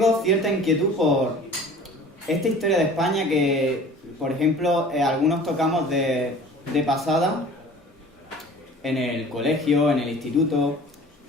tengo cierta inquietud por esta historia de España que, por ejemplo, algunos tocamos de pasada en el colegio, en el instituto.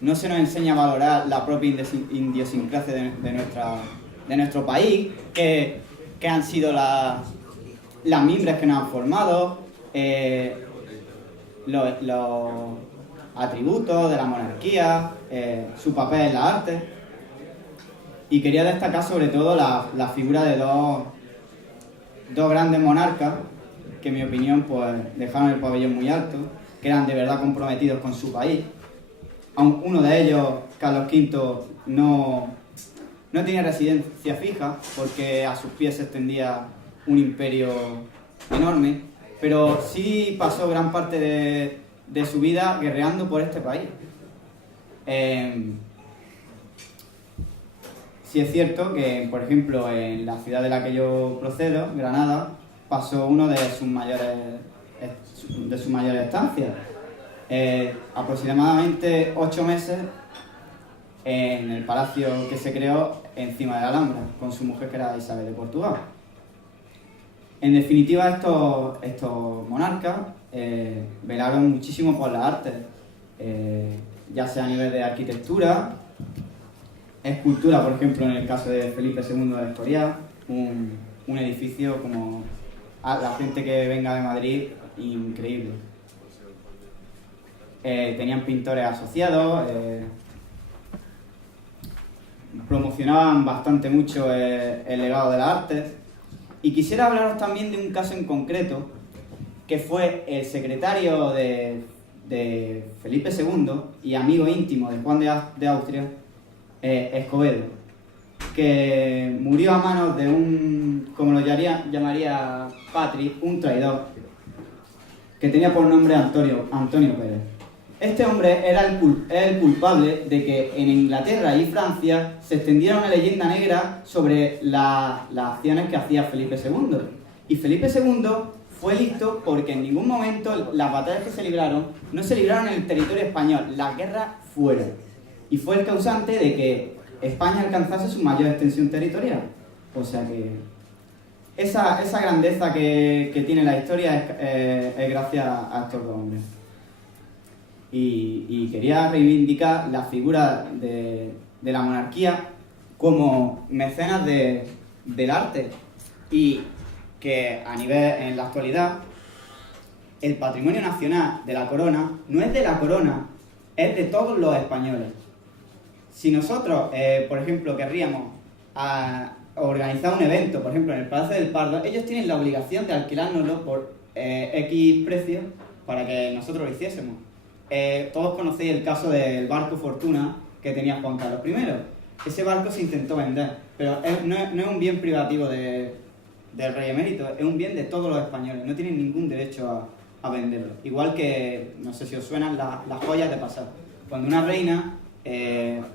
No se nos enseña a valorar la propia idiosincrasia de nuestro país, que han sido las mimbres que nos han formado, los atributos de la monarquía, su papel en la arte. Y quería destacar sobre todo la figura de dos grandes monarcas que, en mi opinión, pues dejaron el pabellón muy alto, que eran de verdad comprometidos con su país. Aun uno de ellos, Carlos V, no tenía residencia fija porque a sus pies se extendía un imperio enorme, pero sí pasó gran parte de su vida guerreando por este país. Sí es cierto que, por ejemplo, en la ciudad de la que yo procedo, Granada, pasó uno de sus mayores estancias. Aproximadamente 8 meses en el palacio que se creó encima de la Alhambra, con su mujer, que era Isabel de Portugal. En definitiva, estos monarcas velaron muchísimo por las artes, ya sea a nivel de arquitectura, escultura, por ejemplo, en el caso de Felipe II de Escorial, un edificio como a la gente que venga de Madrid, increíble. Tenían pintores asociados, promocionaban bastante mucho el legado de las artes. Y quisiera hablaros también de un caso en concreto, que fue el secretario de Felipe II y amigo íntimo de Juan de Austria, Escobedo, que murió a manos de un, como lo llamaría Patrick, un traidor, que tenía por nombre Antonio Pérez. Este hombre era el culpable de que en Inglaterra y Francia se extendiera una leyenda negra sobre las acciones que hacía Felipe II. Y Felipe II fue listo porque en ningún momento las batallas que se libraron no se libraron en el territorio español, las guerras fuera. Y fue el causante de que España alcanzase su mayor extensión territorial. O sea que esa grandeza que tiene la historia es gracias a estos dos hombres. Y quería reivindicar la figura de la monarquía como mecenas del arte, y que a nivel, en la actualidad, el patrimonio nacional de la corona no es de la corona, es de todos los españoles. Si nosotros, por ejemplo, querríamos organizar un evento, por ejemplo, en el Palacio del Pardo, ellos tienen la obligación de alquilárnoslo por X precio para que nosotros lo hiciésemos. Todos conocéis el caso del barco Fortuna que tenía Juan Carlos I. Ese barco se intentó vender, pero no es un bien privativo del rey emérito, es un bien de todos los españoles, no tienen ningún derecho a venderlo. Igual que, no sé si os suenan las joyas de pasado. Cuando una reina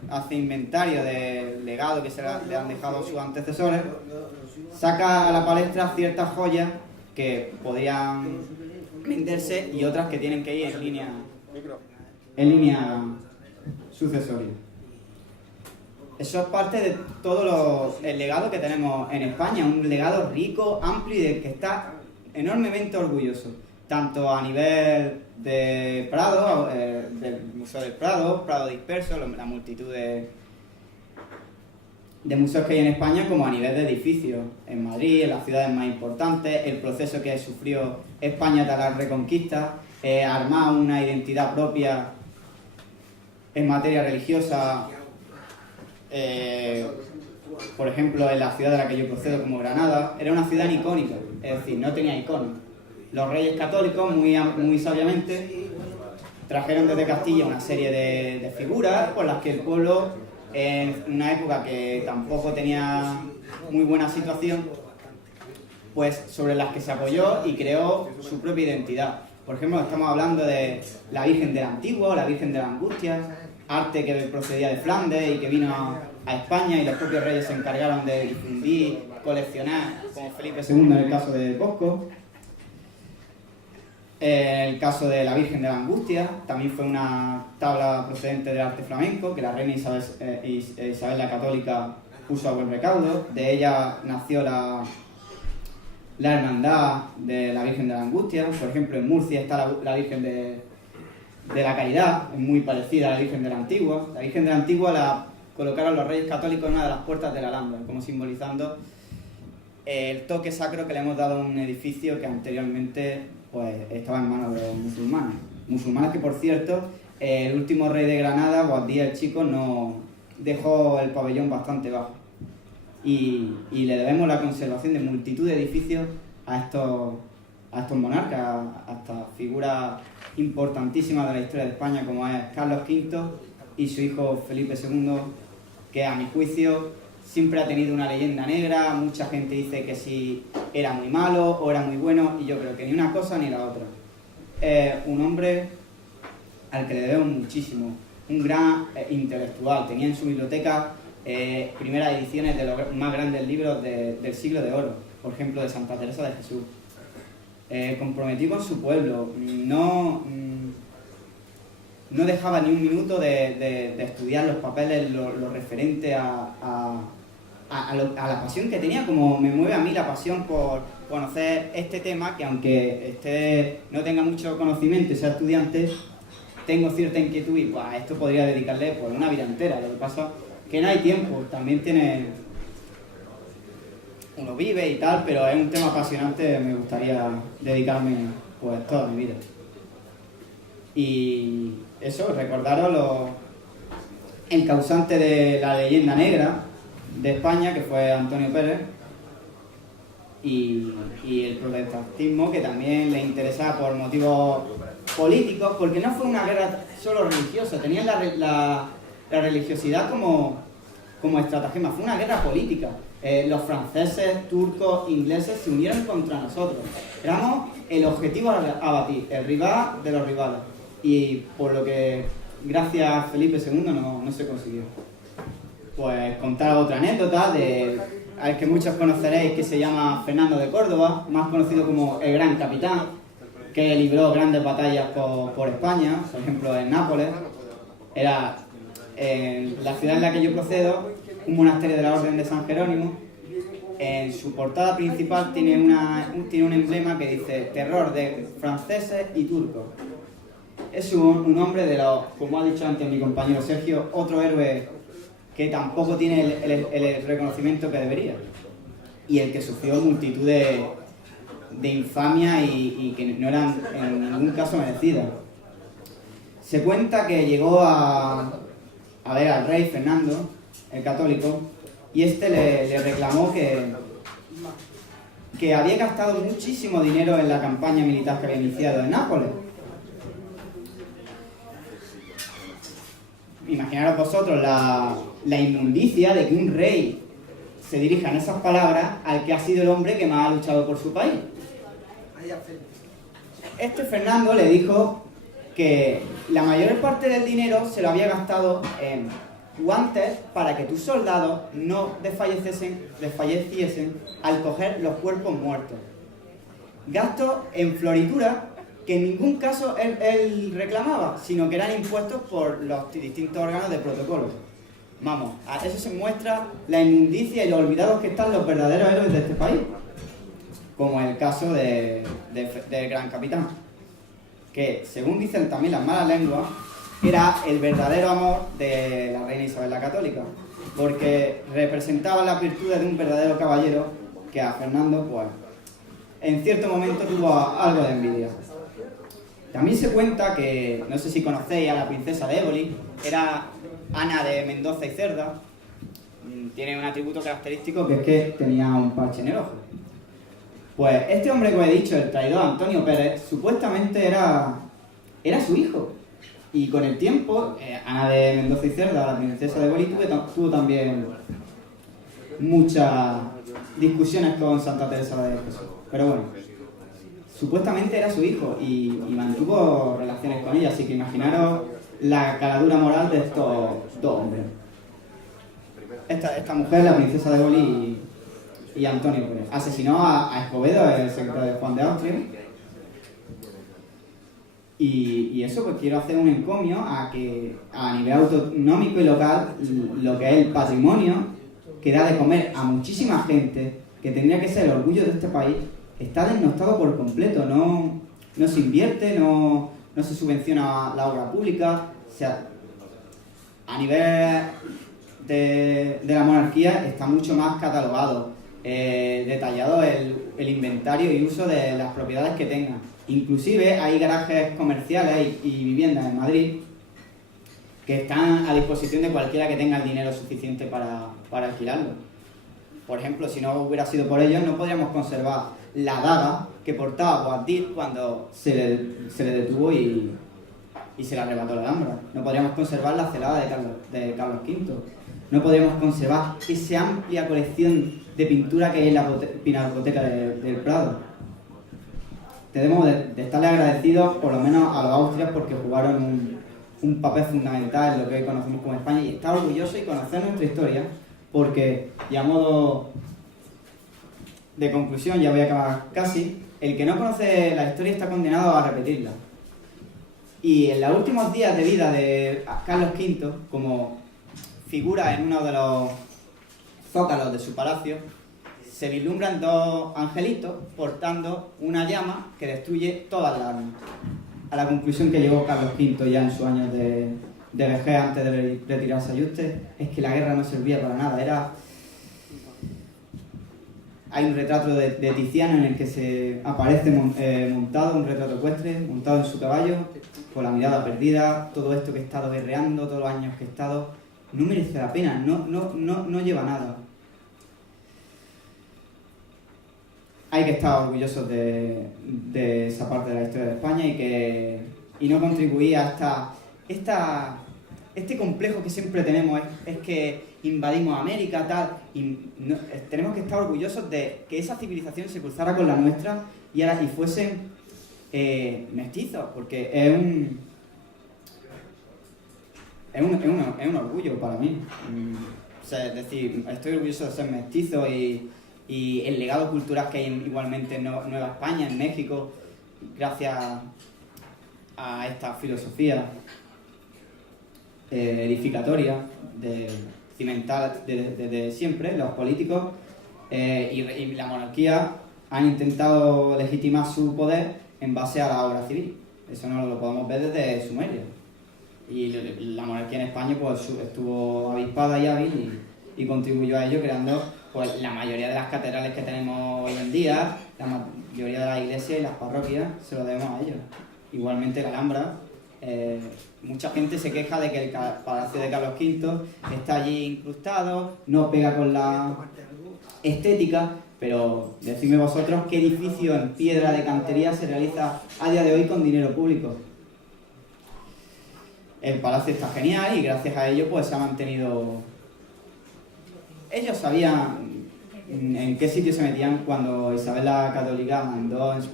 hace inventario del legado que le han dejado sus antecesores, saca a la palestra ciertas joyas que podrían venderse y otras que tienen que ir en línea sucesoria. Eso es parte de todo el legado que tenemos en España, un legado rico, amplio y del que está enormemente orgulloso, tanto a nivel de Prado, del Museo del Prado, Prado disperso, la multitud de museos que hay en España, como a nivel de edificios en Madrid, en las ciudades más importantes, el proceso que sufrió España tras la Reconquista, armar una identidad propia en materia religiosa, por ejemplo, en la ciudad de la que yo procedo, como Granada, era una ciudad icónica, es decir, no tenía iconos. Los reyes católicos, muy sabiamente, trajeron desde Castilla una serie de figuras por las que el pueblo, en una época que tampoco tenía muy buena situación, pues sobre las que se apoyó y creó su propia identidad. Por ejemplo, estamos hablando de la Virgen del Antiguo, la Virgen de la Angustia, arte que procedía de Flandes y que vino a España, y los propios reyes se encargaron de difundir, coleccionar, como Felipe II en el caso de Bosco. El caso de la Virgen de la Angustia también fue una tabla procedente del arte flamenco que la reina Isabel la Católica puso a buen recaudo. De ella nació la hermandad de la Virgen de la Angustia. Por ejemplo, en Murcia está la Virgen de la Caridad, es muy parecida a la Virgen de la Antigua. La Virgen de la Antigua la colocaron los Reyes Católicos en una de las puertas de la Alhambra, como simbolizando el toque sacro que le hemos dado a un edificio que anteriormente pues, estaba en manos de los musulmanes. Musulmanes que, por cierto, el último rey de Granada, Boabdil el Chico, no dejó el pabellón bastante bajo. Y le debemos la conservación de multitud de edificios a estos monarcas, a estas figuras importantísimas de la historia de España, como es Carlos V y su hijo Felipe II, que a mi juicio siempre ha tenido una leyenda negra. Mucha gente dice que si era muy malo o era muy bueno, y yo creo que ni una cosa ni la otra. Un hombre al que le debemos muchísimo, un gran intelectual. Tenía en su biblioteca primeras ediciones de los más grandes libros del siglo de oro, por ejemplo de Santa Teresa de Jesús. Comprometido con su pueblo, no dejaba ni un minuto de estudiar los papeles, lo referente a la pasión que tenía, como me mueve a mí la pasión por conocer este tema, que aunque no tenga mucho conocimiento y sea estudiante, tengo cierta inquietud y pues, a esto podría dedicarle pues, una vida entera. Lo que pasa es que no hay tiempo, también uno vive y tal, pero es un tema apasionante, me gustaría dedicarme pues toda mi vida. Y eso, recordaros el causante de la leyenda negra de España, que fue Antonio Pérez, y el protestantismo, que también le interesaba por motivos políticos, porque no fue una guerra solo religiosa, tenían la religiosidad como estratagema, fue una guerra política. Los franceses, turcos, ingleses se unieron contra nosotros. Éramos el objetivo a batir, el rival de los rivales. Y por lo que, gracias a Felipe II, no se consiguió. Pues contar otra anécdota al que muchos conoceréis, que se llama Fernando de Córdoba, más conocido como el Gran Capitán, que libró grandes batallas por España, por ejemplo en Nápoles. Era en la ciudad en la que yo procedo, un monasterio de la Orden de San Jerónimo. En su portada principal tiene un emblema que dice terror de franceses y turcos. Es un hombre de los, como ha dicho antes mi compañero Sergio, otro héroe que tampoco tiene el reconocimiento que debería, y el que sufrió multitud de infamia y que no eran en ningún caso merecidas. Se cuenta que llegó a ver al rey Fernando, el católico, y este le reclamó que había gastado muchísimo dinero en la campaña militar que había iniciado en Nápoles. Imaginaros vosotros la inmundicia de que un rey se dirija en esas palabras al que ha sido el hombre que más ha luchado por su país. Este Fernando le dijo que la mayor parte del dinero se lo había gastado en guantes para que tus soldados no desfalleciesen al coger los cuerpos muertos. Gastos en floritura que en ningún caso él reclamaba, sino que eran impuestos por los distintos órganos de protocolo. Vamos, a eso se muestra la inmundicia y los olvidados que están los verdaderos héroes de este país, como el caso del Gran Capitán, que según dicen también las malas lenguas, era el verdadero amor de la reina Isabel la Católica, porque representaba las virtudes de un verdadero caballero que a Fernando, pues, en cierto momento tuvo algo de envidia. También se cuenta que, no sé si conocéis a la princesa de Éboli, era Ana de Mendoza y Cerda. Tiene un atributo característico que es que tenía un parche en el ojo. Pues este hombre que os he dicho, el traidor Antonio Pérez, supuestamente era su hijo. Y con el tiempo, Ana de Mendoza y Cerda, la princesa de Éboli, tuvo también muchas discusiones con Santa Teresa de Jesús. Pero bueno, supuestamente era su hijo y mantuvo relaciones con ella, así que imaginaros la caladura moral de estos dos hombres. Esta mujer, la princesa de Éboli y Antonio Pérez, asesinó a Escobedo, el secretario de Juan de Austria. Y eso, pues quiero hacer un encomio a que a nivel autonómico y local, lo que es el patrimonio que da de comer a muchísima gente, que tendría que ser el orgullo de este país, está desnostado por completo. No se invierte, no se subvenciona la obra pública. O sea, a nivel de la monarquía está mucho más catalogado, detallado el inventario y uso de las propiedades que tengan. Inclusive hay garajes comerciales y viviendas en Madrid que están a disposición de cualquiera que tenga el dinero suficiente para alquilarlo. Por ejemplo, si no hubiera sido por ellos, no podríamos conservar la daga que portaba Boabdil cuando se le detuvo y se le arrebató la Alhambra. No podríamos conservar la celada de Carlos V. No podríamos conservar esa amplia colección de pintura que hay en la Pinacoteca del Prado. Debemos de estarle agradecidos, por lo menos a los austrias, porque jugaron un papel fundamental en lo que hoy conocemos como España, y estar orgullosos y conocer nuestra historia, porque, y a modo de conclusión, ya voy a acabar casi, el que no conoce la historia está condenado a repetirla. Y en los últimos días de vida de Carlos V, como figura en uno de los zócalos de su palacio, se vislumbran dos angelitos portando una llama que destruye todas las armas. A la conclusión que llegó Carlos V ya en sus años de vejez, antes de retirarse a Yuste, es que la guerra no servía para nada. Hay un retrato de Tiziano en el que se aparece montado, un retrato ecuestre, montado en su caballo, con la mirada perdida. Todo esto que he estado guerreando, todos los años que he estado, no merece la pena, no lleva nada. Hay que estar orgullosos de esa parte de la historia de España y no contribuir a este complejo que siempre tenemos, es que invadimos América, tal, y tenemos que estar orgullosos de que esa civilización se cruzara con la nuestra y fuesen mestizos, porque es un orgullo para mí. O sea, es decir, estoy orgulloso de ser mestizo y el legado cultural que hay igualmente en Nueva España, en México, gracias a esta filosofía edificatoria, cimental desde siempre. Los políticos y la monarquía han intentado legitimar su poder en base a la obra civil. Eso no lo podemos ver desde Sumeria. Y la monarquía en España pues estuvo avispada y hábil y contribuyó a ello, creando pues la mayoría de las catedrales que tenemos hoy en día, la mayoría de las iglesias y las parroquias se lo debemos a ellos. Igualmente la Alhambra, mucha gente se queja de que el Palacio de Carlos V está allí incrustado, no pega con la estética, pero decidme vosotros qué edificio en piedra de cantería se realiza a día de hoy con dinero público. El palacio está genial y gracias a ello pues se ha mantenido. Ellos sabían en qué sitio se metían cuando Isabel la Católica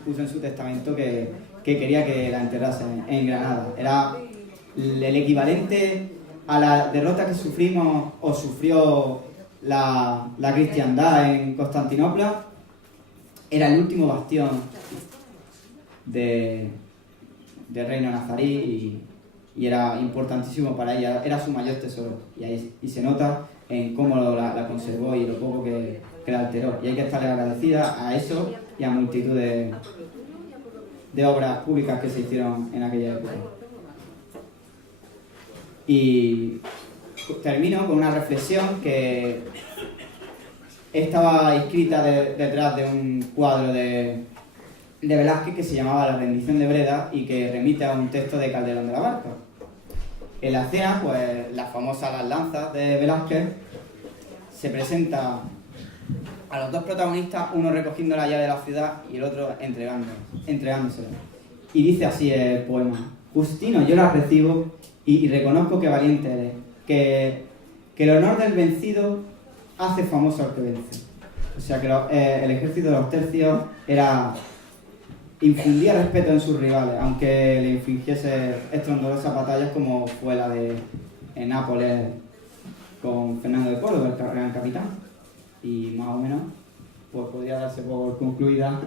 puso en su testamento que quería que la enterrasen en Granada. Era el equivalente a la derrota que sufrimos o sufrió la cristiandad en Constantinopla. Era el último bastión del reino nazarí y era importantísimo para ella, era su mayor tesoro. Y se nota en cómo la conservó y lo poco que la alteró. Y hay que estarle agradecida a eso y a multitud de obras públicas que se hicieron en aquella época. Y termino con una reflexión que estaba escrita detrás de un cuadro de Velázquez que se llamaba La rendición de Breda y que remite a un texto de Calderón de la Barca. En la escena, pues, la famosa Las Lanzas de Velázquez se presenta a los dos protagonistas, uno recogiendo la llave de la ciudad y el otro entregándosela. Y dice así el poema: Justino, yo la recibo y reconozco que valiente eres, que el honor del vencido hace famoso al que vence. O sea que el ejército de los tercios infundía respeto en sus rivales, aunque le infligiese estrondorosas batallas como fue la de Nápoles con Fernando de Córdoba, el gran capitán. Y más o menos pues podría darse por concluida